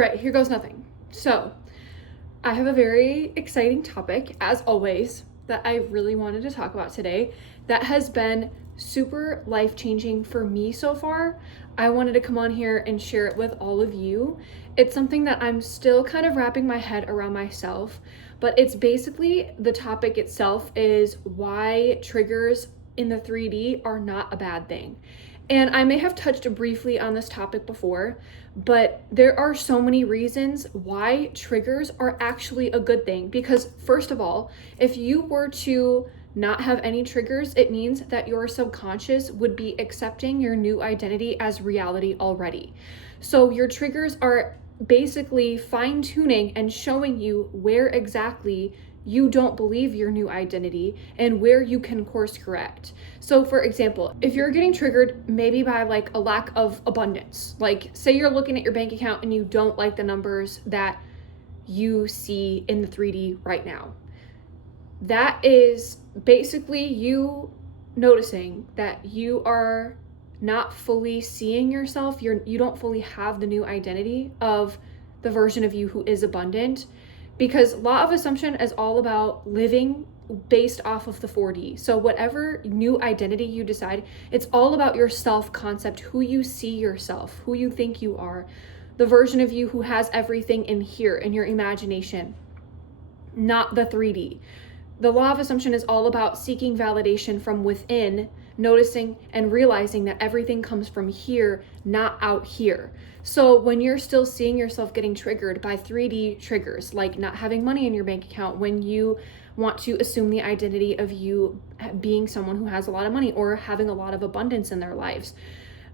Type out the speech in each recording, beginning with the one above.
right, here goes nothing. So, I have a very exciting topic, as always, that I really wanted to talk about today that has been super life-changing for me so far. I wanted to come on here and share it with all of you. It's something that I'm still kind of wrapping my head around myself, but it's basically the topic itself is why triggers in the 3D are not a bad thing. And I may have touched briefly on this topic before, but there are so many reasons why triggers are actually a good thing. Because first of all, if you were to not have any triggers, it means that your subconscious would be accepting your new identity as reality already. So your triggers are basically fine-tuning and showing you where exactly you don't believe your new identity and where you can course correct. So for example, if you're getting triggered maybe by like a lack of abundance, like say you're looking at your bank account and you don't like the numbers that you see in the 3D right now. That is basically you noticing that you are not fully seeing yourself. You don't fully have the new identity of the version of you who is abundant. Because law of assumption is all about living based off of the 4D. So whatever new identity you decide, it's all about your self-concept, who you see yourself, who you think you are, the version of you who has everything in here, in your imagination, not the 3D. The law of assumption is all about seeking validation from within, noticing and realizing that everything comes from here, not out here. So when you're still seeing yourself getting triggered by 3D triggers, like not having money in your bank account, when you want to assume the identity of you being someone who has a lot of money or having a lot of abundance in their lives,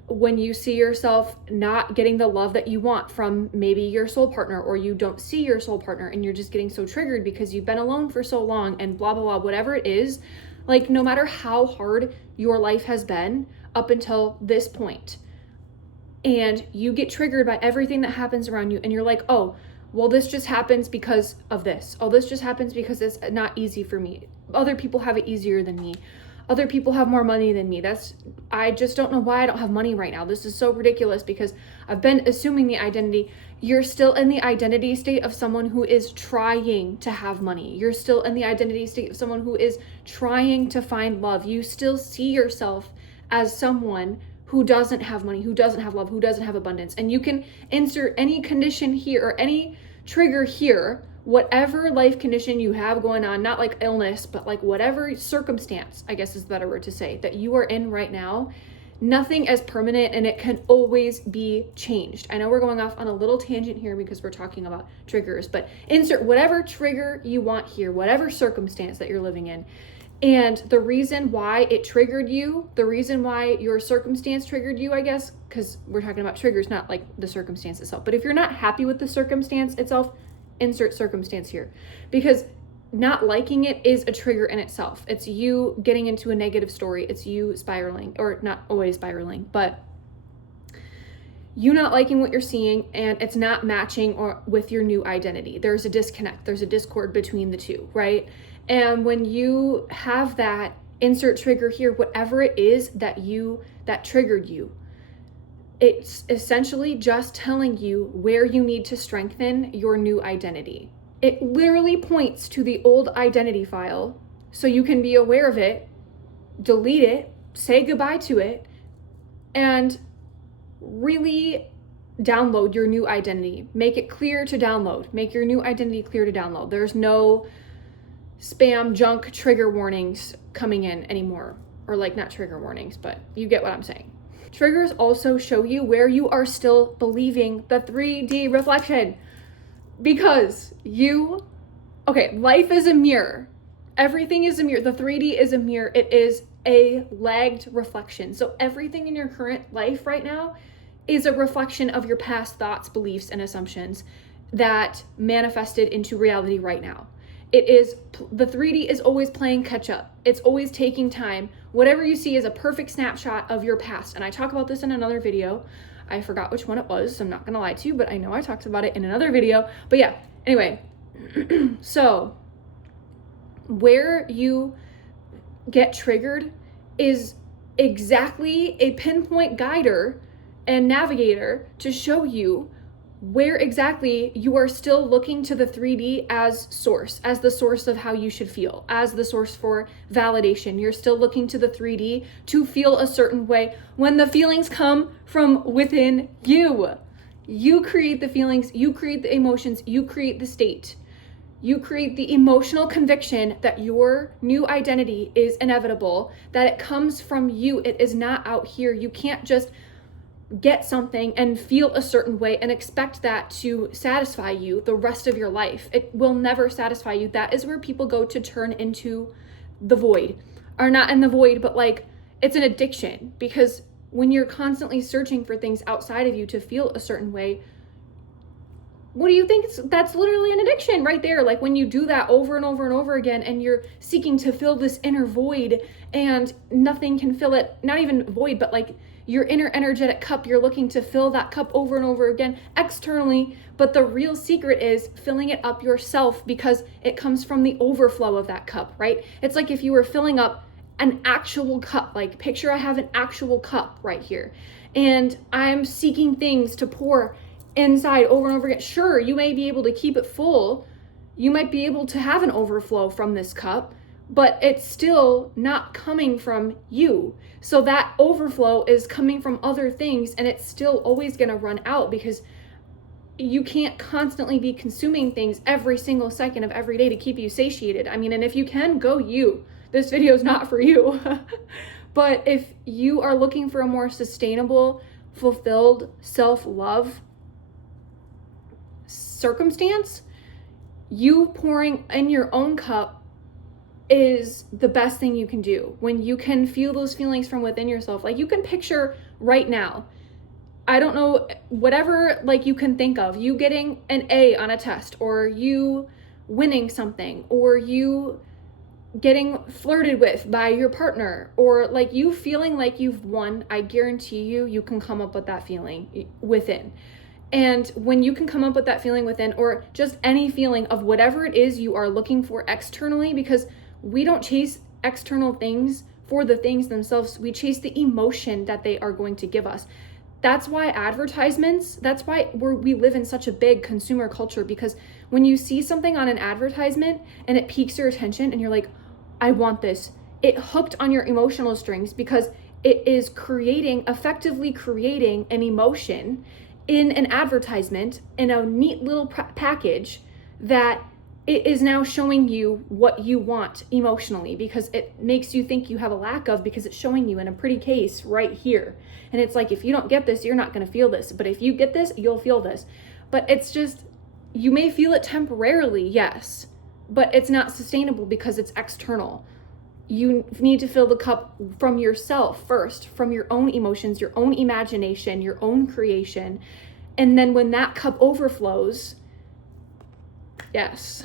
when you see yourself not getting the love that you want from maybe your soul partner, or you don't see your soul partner and you're just getting so triggered because you've been alone for so long and blah, blah, blah, whatever it is, like no matter how hard your life has been up until this point, and you get triggered by everything that happens around you and you're like, oh, well, this just happens because of this. Oh, this just happens because it's not easy for me. Other people have it easier than me. Other people have more money than me. I just don't know why I don't have money right now. This is so ridiculous because I've been assuming the identity. You're still in the identity state of someone who is trying to have money. You're still in the identity state of someone who is trying to find love. You still see yourself as someone who doesn't have money, who doesn't have love, who doesn't have abundance. And you can insert any condition here or any trigger here, whatever life condition you have going on, not like illness, but like whatever circumstance, I guess is the better word to say, that you are in right now. Nothing is permanent and it can always be changed. I know we're going off on a little tangent here because we're talking about triggers, but insert whatever trigger you want here, whatever circumstance that you're living in. And the reason why it triggered you, the reason why your circumstance triggered you, I guess, because we're talking about triggers, not like the circumstance itself. But if you're not happy with the circumstance itself, insert circumstance here. Because not liking it is a trigger in itself. It's you getting into a negative story. It's you spiraling, or not always spiraling, but you not liking what you're seeing and it's not matching or with your new identity. There's a disconnect. There's a discord between the two, right? And when you have that insert trigger here, whatever it is that triggered you, it's essentially just telling you where you need to strengthen your new identity. It literally points to the old identity file so you can be aware of it, delete it, say goodbye to it, and really download your new identity. Make it clear to download. Make your new identity clear to download. There's no spam, junk, trigger warnings coming in anymore. Or like not trigger warnings, but you get what I'm saying. Triggers also show you where you are still believing the 3D reflection. Because life is a mirror. Everything is a mirror. The 3D is a mirror. It is a lagged reflection. So everything in your current life right now is a reflection of your past thoughts, beliefs, and assumptions that manifested into reality right now. The 3D is always playing catch up. It's always taking time. Whatever you see is a perfect snapshot of your past. And I talk about this in another video. I forgot which one it was, so I'm not gonna lie to you, but I know I talked about it in another video. But yeah, anyway, so where you get triggered is exactly a pinpoint guider and navigator to show you where exactly you are still looking to the 3D as source, as the source of how you should feel, as the source for validation. You're still looking to the 3D to feel a certain way when the feelings come from within you. You create the feelings, you create the emotions, you create the state. You create the emotional conviction that your new identity is inevitable, that it comes from you. It is not out here. You can't just get something and feel a certain way and expect that to satisfy you the rest of your life. It will never satisfy you. That is where people go to turn into the void, or not in the void, but like it's an addiction, because when you're constantly searching for things outside of you to feel a certain way, what do you think? That's literally an addiction right there. Like when you do that over and over and over again, and you're seeking to fill this inner void and nothing can fill it, not even void, but like your inner energetic cup, you're looking to fill that cup over and over again externally. But the real secret is filling it up yourself, because it comes from the overflow of that cup, right? It's like if you were filling up an actual cup, like picture I have an actual cup right here, and I'm seeking things to pour inside over and over again. Sure, you may be able to keep it full. You might be able to have an overflow from this cup, but it's still not coming from you. So that overflow is coming from other things, and it's still always going to run out, because you can't constantly be consuming things every single second of every day to keep you satiated. I mean, and if you can, go you. This video is not for you. But if you are looking for a more sustainable, fulfilled self-love circumstance, you pouring in your own cup is the best thing you can do. When you can feel those feelings from within yourself, like you can picture right now, I don't know, whatever like you can think of, you getting an A on a test, or you winning something, or you getting flirted with by your partner, or like you feeling like you've won. I guarantee you can come up with that feeling within. And when you can come up with that feeling within, or just any feeling of whatever it is you are looking for externally, because we don't chase external things for the things themselves, we chase the emotion that they are going to give us. That's why advertisements, that's why we live in such a big consumer culture, because when you see something on an advertisement and it piques your attention and you're like, I want this, it hooked on your emotional strings, because it is effectively creating an emotion in an advertisement, in a neat little package, that it is now showing you what you want emotionally, because it makes you think you have a lack of, because it's showing you in a pretty case right here. And it's like, if you don't get this, you're not going to feel this. But if you get this, you'll feel this. But it's just, you may feel it temporarily, yes, but it's not sustainable because it's external. You need to fill the cup from yourself first, from your own emotions, your own imagination, your own creation. And then when that cup overflows, yes,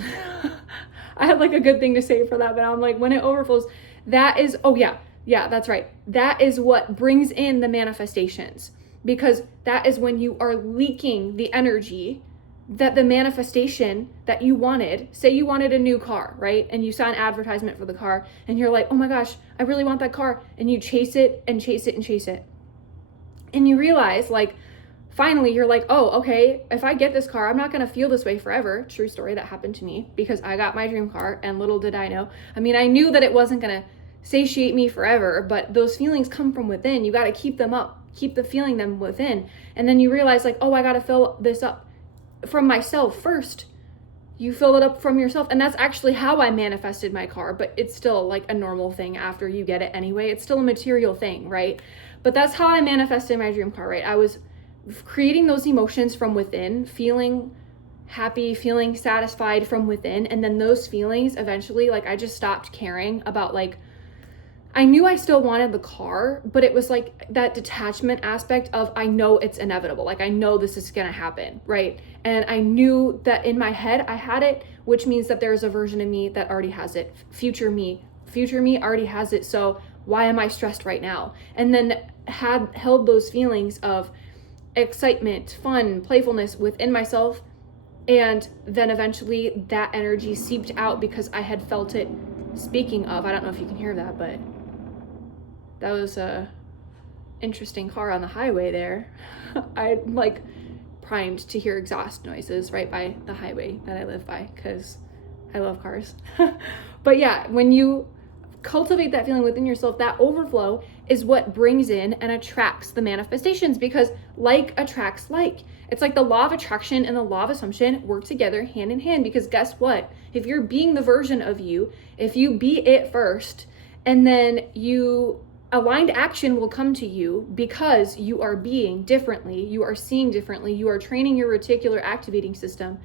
I had like a good thing to say for that, but I'm like, when it overflows, that is, oh yeah, that's right. That is what brings in the manifestations, because that is when you are leaking the energy that the manifestation that you wanted. Say you wanted a new car, right? And you saw an advertisement for the car and you're like, oh my gosh, I really want that car. And you chase it and chase it and chase it. And you realize, like, finally you're like, oh, okay, if I get this car, I'm not going to feel this way forever. True story, that happened to me, because I got my dream car, and little did I know. I mean, I knew that it wasn't going to satiate me forever, but those feelings come from within. You got to keep them up, keep the feeling them within. And then you realize, like, oh, I got to fill this up from myself first. You fill it up from yourself. And that's actually how I manifested my car, but it's still like a normal thing after you get it anyway. It's still a material thing, right? But that's how I manifested my dream car, right? I was creating those emotions from within, feeling happy, feeling satisfied from within. And then those feelings eventually, like, I just stopped caring about, like, I knew I still wanted the car, but it was like that detachment aspect of, I know it's inevitable. Like, I know this is going to happen, right? And I knew that in my head I had it, which means that there's a version of me that already has it. Future me already has it. So why am I stressed right now? And then held those feelings of excitement, fun, playfulness within myself. And then eventually that energy seeped out because I had felt it. Speaking of, I don't know if you can hear that, but that was a interesting car on the highway there. I like primed to hear exhaust noises right by the highway that I live by because I love cars. But yeah, when you cultivate that feeling within yourself, that overflow is what brings in and attracts the manifestations, because like attracts like. It's like the law of attraction and the law of assumption work together hand in hand, because guess what? If you're being the version of you, if you be it first, and then aligned action will come to you because you are being differently, you are seeing differently, you are training your reticular activating system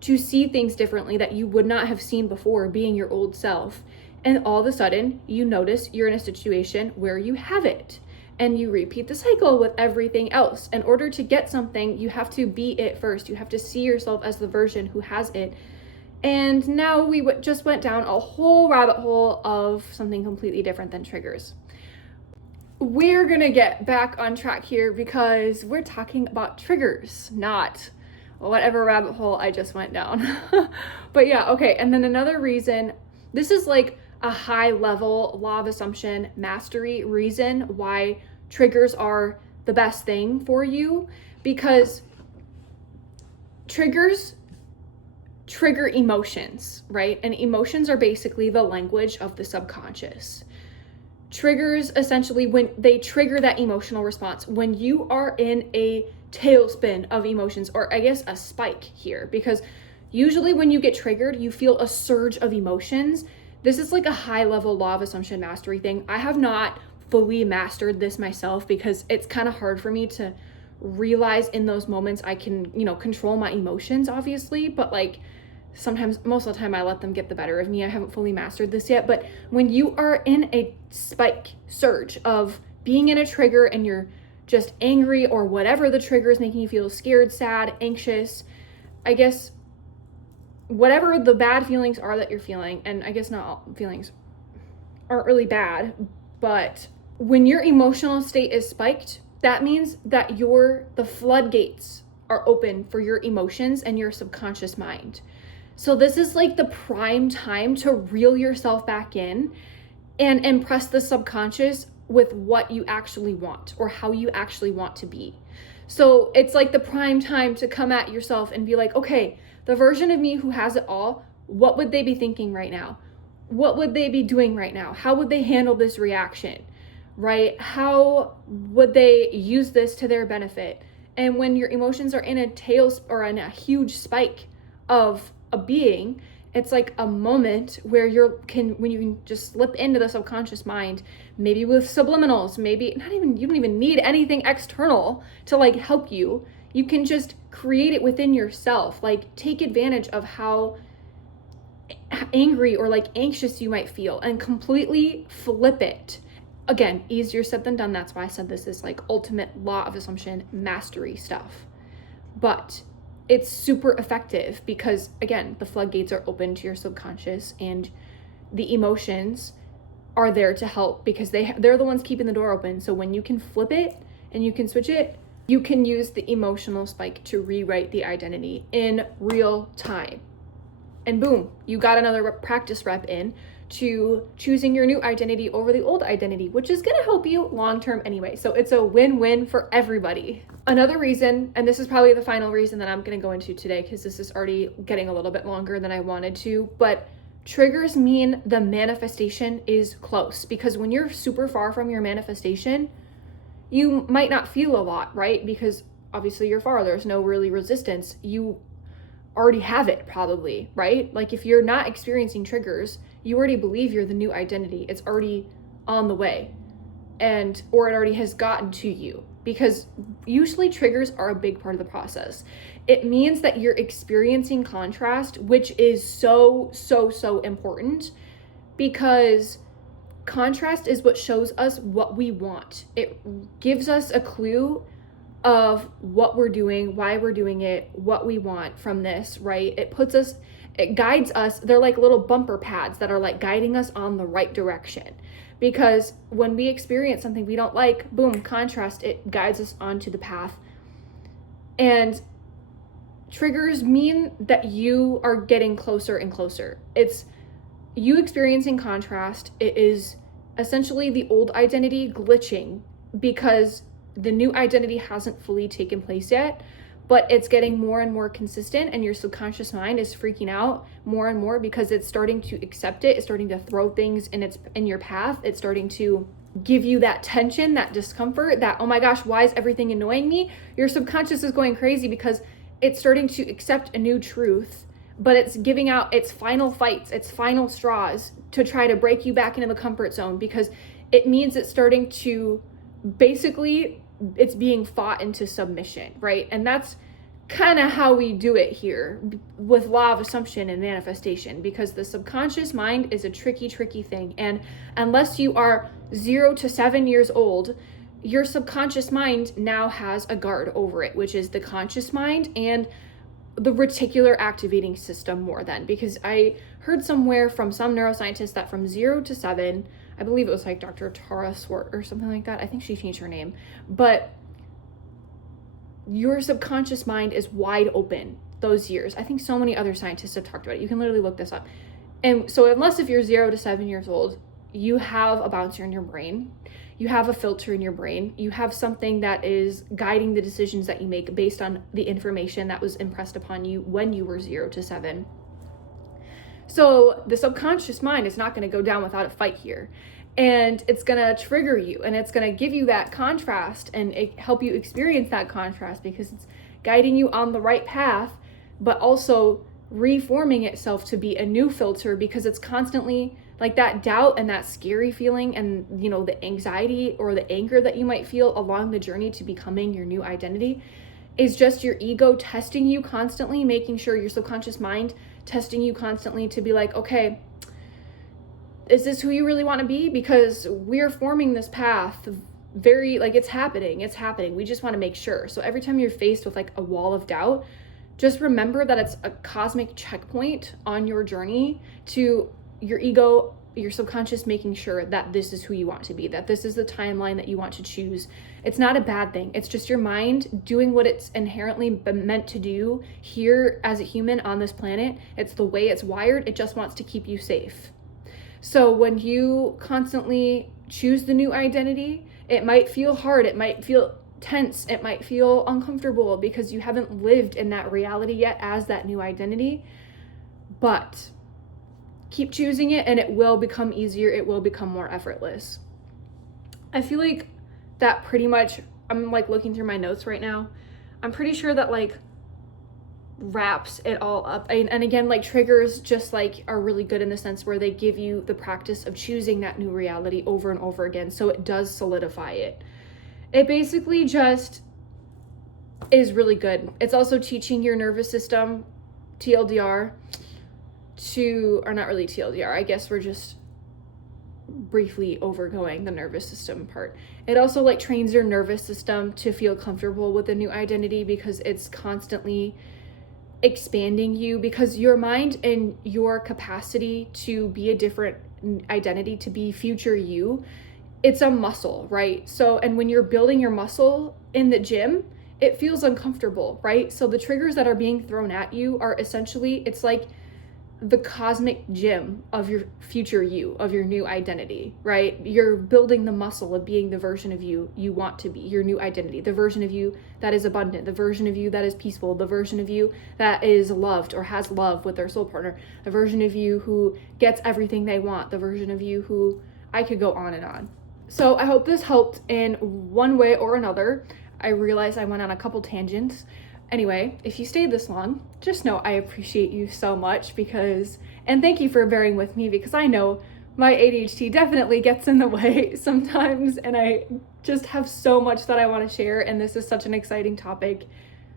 to see things differently that you would not have seen before being your old self. And all of a sudden, you notice you're in a situation where you have it. And you repeat the cycle with everything else. In order to get something, you have to be it first. You have to see yourself as the version who has it. And now we just went down a whole rabbit hole of something completely different than triggers. We're gonna get back on track here because we're talking about triggers, not whatever rabbit hole I just went down. But yeah, okay. And then another reason, this is like a high level law of assumption mastery reason why triggers are the best thing for you, because triggers trigger emotions, right? And emotions are basically the language of the subconscious. Triggers, essentially, when they trigger that emotional response, when you are in a tailspin of emotions, or I guess a spike here, because usually when you get triggered, you feel a surge of emotions. This is like a high level law of assumption mastery thing. I have not fully mastered this myself because it's kind of hard for me to realize in those moments I can, control my emotions, obviously, but like sometimes, most of the time, I let them get the better of me. I haven't fully mastered this yet, but when you are in a spike surge of being in a trigger and you're just angry, or whatever the trigger is making you feel, scared, sad, anxious, I guess whatever the bad feelings are that you're feeling, and I guess not all feelings aren't really bad, but when your emotional state is spiked, that means that the floodgates are open for your emotions and your subconscious mind. So this is like the prime time to reel yourself back in and impress the subconscious with what you actually want or how you actually want to be. So it's like the prime time to come at yourself and be like, okay, the version of me who has it all, what would they be thinking right now? What would they be doing right now? How would they handle this reaction, right? How would they use this to their benefit? And when your emotions are in in a huge spike of a being, it's like a moment where you can just slip into the subconscious mind, maybe with subliminals, maybe you don't even need anything external to like help you. You can just create it within yourself. Like, take advantage of how angry or like anxious you might feel and completely flip it. Again, easier said than done. That's why I said this is like ultimate law of assumption mastery stuff. But it's super effective because, again, the floodgates are open to your subconscious, and the emotions are there to help because they're the ones keeping the door open. So when you can flip it and you can switch it, you can use the emotional spike to rewrite the identity in real time. And boom, you got another practice rep in to choosing your new identity over the old identity, which is gonna help you long-term anyway. So it's a win-win for everybody. Another reason, and this is probably the final reason that I'm gonna go into today, because this is already getting a little bit longer than I wanted to, but triggers mean the manifestation is close, because when you're super far from your manifestation, you might not feel a lot, right? Because obviously you're far, there's no really resistance. You already have it probably, right? Like if you're not experiencing triggers, you already believe you're the new identity. It's already on the way, or it already has gotten to you, because usually triggers are a big part of the process. It means that you're experiencing contrast, which is so important, because contrast is what shows us what we want. It gives us a clue of what we're doing, why we're doing it, what we want from this, right? It guides us. They're like little bumper pads that are like guiding us on the right direction. Because when we experience something we don't like, boom, contrast, it guides us onto the path. And triggers mean that you are getting closer and closer. It's you experiencing contrast. It is essentially the old identity glitching because the new identity hasn't fully taken place yet, but it's getting more and more consistent, and your subconscious mind is freaking out more and more because it's starting to accept it. It's starting to throw things in your path. It's starting to give you that tension, that discomfort, that, oh my gosh, why is everything annoying me? Your subconscious is going crazy because it's starting to accept a new truth, but it's giving out its final fights, its final straws to try to break you back into the comfort zone, because it means it's starting to basically, it's being fought into submission, right? And that's kind of how we do it here with law of assumption and manifestation, because the subconscious mind is a tricky thing. And unless you are 0 to 7 years old, your subconscious mind now has a guard over it, which is the conscious mind and the reticular activating system more than, because I heard somewhere from some neuroscientist that from 0 to 7, I believe it was like Dr. Tara Swart or something like that. I think she changed her name, but your subconscious mind is wide open those years. I think so many other scientists have talked about it. You can literally look this up. And so unless if you're 0 to 7 years old, you have a bouncer in your brain, you have a filter in your brain, you have something that is guiding the decisions that you make based on the information that was impressed upon you when you were 0 to 7. So the subconscious mind is not going to go down without a fight here. And it's going to trigger you, and it's going to give you that contrast and help you experience that contrast, because it's guiding you on the right path, but also reforming itself to be a new filter, because it's constantly like that doubt and that scary feeling and, you know, the anxiety or the anger that you might feel along the journey to becoming your new identity is just your ego testing you constantly, making sure your subconscious mind testing you constantly to be like, okay, is this who you really want to be? Because we're forming this path very, like, it's happening. We just want to make sure. So every time you're faced with like a wall of doubt, just remember that it's a cosmic checkpoint on your journey to your ego, your subconscious making sure that this is who you want to be, that this is the timeline that you want to choose. It's not a bad thing. It's just your mind doing what it's inherently been meant to do here as a human on this planet. It's the way it's wired. It just wants to keep you safe. So when you constantly choose the new identity, it might feel hard, it might feel tense, it might feel uncomfortable because you haven't lived in that reality yet as that new identity. But keep choosing it and it will become easier, it will become more effortless. I feel like that pretty much, I'm like looking through my notes right now, I'm pretty sure that like wraps it all up. And again, like triggers just like are really good in the sense where they give you the practice of choosing that new reality over and over again, so it does solidify it. It basically just is really good. It's also teaching your nervous system, TLDR, or not really TLDR, I guess we're just briefly overgoing the nervous system part. It also like trains your nervous system to feel comfortable with the new identity, because it's constantly expanding you, because your mind and your capacity to be a different identity, to be future you, it's a muscle, right? So, and when you're building your muscle in the gym, it feels uncomfortable, right? So the triggers that are being thrown at you are essentially, it's like the cosmic gym of your future you, of your new identity, right? You're building the muscle of being the version of you you want to be, your new identity, the version of you that is abundant, the version of you that is peaceful, the version of you that is loved or has love with their soul partner, the version of you who gets everything they want, the version of you who, I could go on and on. So I hope this helped in one way or another. I realized I went on a couple tangents. Anyway, if you stayed this long, just know I appreciate you so much, and thank you for bearing with me, because I know my ADHD definitely gets in the way sometimes, and I just have so much that I want to share, and this is such an exciting topic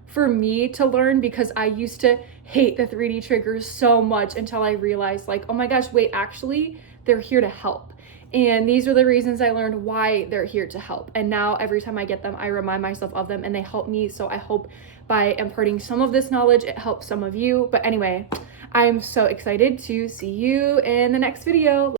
for me to learn, because I used to hate the 3D triggers so much until I realized, like, oh my gosh, wait, actually, they're here to help. And these are the reasons I learned why they're here to help. And now every time I get them, I remind myself of them and they help me. So I hope by imparting some of this knowledge, it helps some of you. But anyway, I'm so excited to see you in the next video.